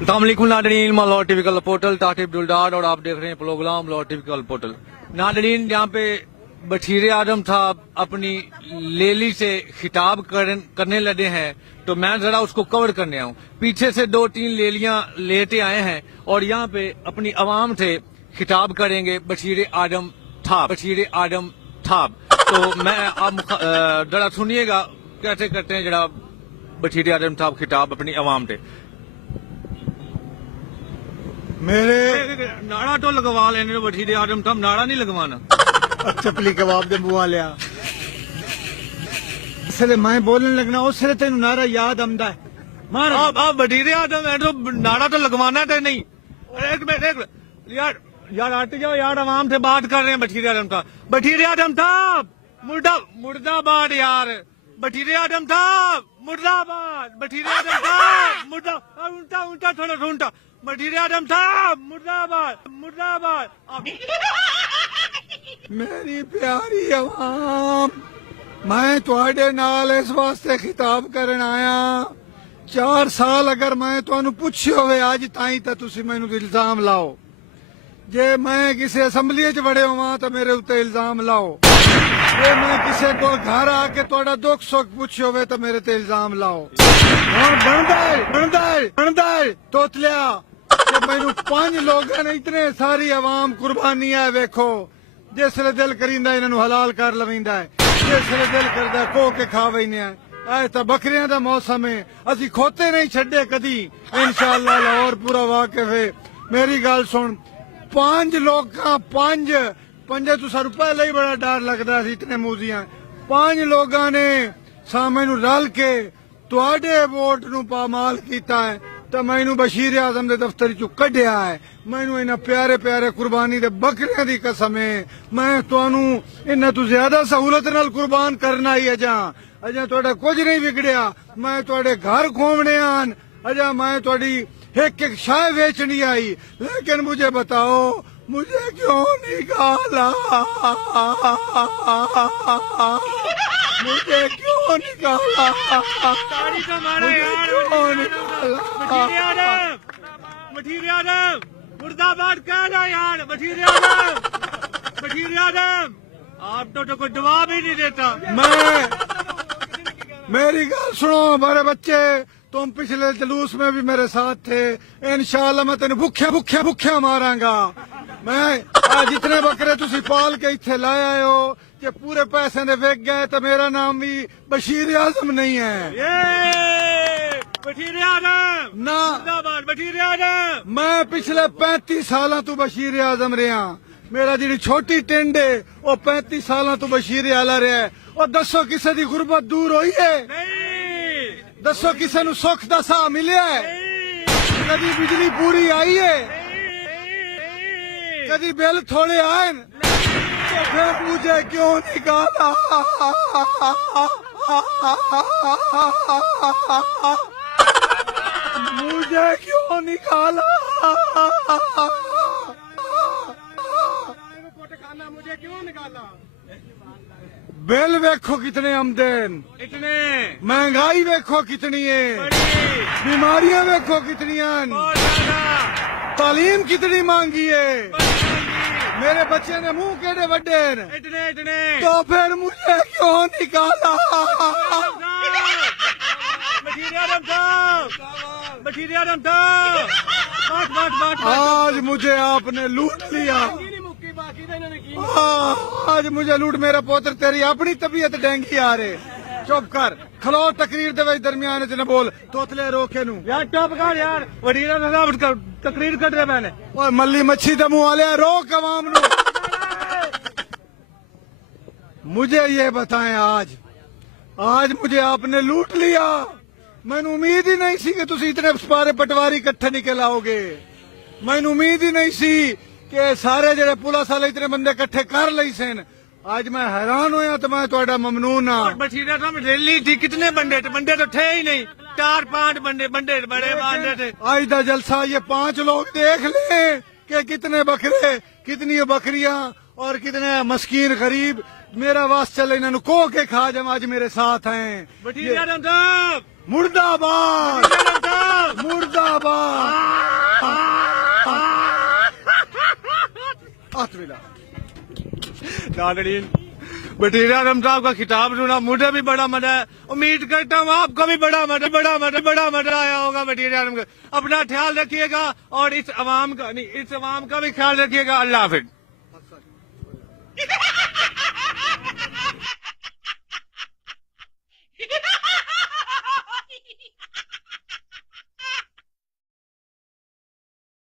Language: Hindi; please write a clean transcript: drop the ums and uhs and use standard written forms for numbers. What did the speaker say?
अस्सलामुअलैकुम नादरीन, लाहौर टिपिकल पोर्टल ताकिब दुलडार और आप देख रहे हैं प्रोग्राम लाहौर टिपिकल पोर्टल। नादरीन, यहाँ पे बशीर आजम साहब अपनी लेली से खिताब करने लगे हैं, तो मैं जरा उसको कवर करने आऊँ। पीछे से 2-3 लेलियां लेते आए हैं और यहाँ पे अपनी आवाम से खिताब करेंगे बशीर आजम साहब। तो मैं आप जरा सुनिएगा कैसे करते हैं जरा बशीर आजम साहब खिताब अपनी आवाम से। मेरे नारा तो लगवा लेने बशीर आजम साहब, नारा नहीं लगवाना। चपली कबाब दे मुआ लिया इसलिए मैं बोलने लगना उससे तेन नारा याद आमदा है। मार आप बशीर आजम है तो नारा तो लगवाना तो नहीं। एक मिनट यार हट जाओ यार, आवाम से बात कर रहे हैं। बशीर आजम साहब मुर्दाबाद यार। बशीर आजम साहब मुर्दाबाद। बशीर आजम साहब मुर्दा उल्टा थोड़ा उल्टा। बशीर आजम साहब मुर्दाबाद। मेरी प्यारी अवाम, मैं तुहाडे नाल इस वास्ते खिताब करन आया। 4 साल अगर मैं तुहानू पुछे होवे अज ताई तो तुसी मैनू इल्जाम लाओ। जे मैं किसी असैम्बली च वड़े होवां तो मेरे उत्ते इल्जाम लाओ। जे मैं किसी को घर आके तुहाडा दुख सुख पुछे होवे तो मेरे ते इल्जाम लाओ। बनदा है तोतलिया कि मैनू 5 लोगों ने इतने सारी अवाम कुर्बानी है। वेखो जिसले दिल करींदा इन्हां हलाल कर लवींदा है, जिसले दिल करदा को के खा वैने ऐ तो बकरियां दा मौसम है। असी खोते नहीं छड्डे कदी, इंशाअल्लाह लाहौर पूरा वाकिफ है। मेरी गल सुन, 5 लोग पंजे तुसा रुपए लई बड़ा डर लगदा सी, इतने मूजियां 5 लोगों ने सामे नू रल के तुहाडे वोट नू पामाल कीता है तो मैनू बशीर आजम दे दफ्तर चो कढ़िया है। मैनू इन्हां प्यारे प्यारे कुर्बानी दे बकरियां दी कसम है। मैं तुहानू इन्हां तू ज्यादा सहूलत नाल कुर्बान करना ही अजा तुहाडा कुछ नहीं बिगड़िया। मैं तुहाडे घर घूमने आन, अजा मैं तुहाडी एक शाय बेचनी आई। लेकिन मुझे बताओ मुझे क्यों निकाला, मुझे क्यों निकाला, बशीर आजम मुर्दाबाद कह रहा यार। बशीर आजम आप तो कोई जवाब ही नहीं देता। मेरी गल सुनो हमारे बच्चे, तुम पिछले जुलूस में भी मेरे साथ थे। इंशाअल्लाह मैं तेन भुख्या मारांगा। मैं आज जितने बकरे तुसी पाल के इत्थे लाए हो कि पूरे पैसे दे विक गए तो मेरा नाम भी बशीर आजम नहीं है। बशीर आजम ना बशीर आजम। मैं पिछले 35 साल तू बशीर आजम रहा। मेरा जी छोटी टिंड है वो 35 साल तू बशीर आला रहा है। और दसो किसी की गुरबत दूर हुई है? नहीं। दसो किसी नु सुख दा साह मिलिया है? कदी बिजली पूरी आई है? कदी बिल थोड़े आए? तो फिर मुझे क्यों निकाला? मुझे क्यों निकाला? मुझे क्यों निकाला? बिल वेखो कितने आमदन, इतने महंगाई वेखो कितनी है, बीमारियां वेखो कितनी हैं, तालीम कितनी मांगी है। मेरे बच्चे ने मुंह केड़े वड्डे इतने तो फिर मुझे क्यों निकाला? बशीर आजम साहब आज मुझे आपने लूट लिया। आज मुझे लूट। मेरा पोत्र तेरी अपनी तबीयत डेंगी आ रहे। चुप कर, खलो तकरीर दे दरमियान च न बोल। तोतले रोके नू यार चुप कर यार। वडीरा साहब तकरीर कर रहे मैंने। ओए मल्ली मच्छी दे मुंह वाले रोक अवाम नू। मुझे ये बताएं आज मुझे आपने लूट लिया। मैनू उम्मीद ही नहीं सी कि तुसी इतने सारे पटवारी इकट्ठे निकल आओगे। मैनू उम्मीद ही नहीं सी कि सारे जेड़े पुलिस वाले इतने बंदे इकट्ठे कर लई सन। आज मैं हैरान होया तो मैं तुहाडा ममनून हाँ। बशीर साहब रैली थी, कितने बंदे थे ही नहीं। 4-5 बंदे बड़े बंदे थे। आज दा जलसा ये 5 लोग देख ले कि कितने बकरे, कितनी बकरियां और कितने मस्कीन गरीब मेरा वास चले इन्होंने को के खा जम आज मेरे साथ हैं। बशीर आजम साहब मुर्दाबाद, मुर्दाबाद। बिस्मिल्लाह। नादरीन, बशीर आजम साहब का खिताब सुना, मुझे भी बड़ा मजा है। उम्मीद करता हूँ आपको भी बड़ा मजा आया होगा बशीर आजम का। अपना ख्याल रखिएगा और इस अवाम का भी ख्याल रखिएगा। अल्लाह हाफिज।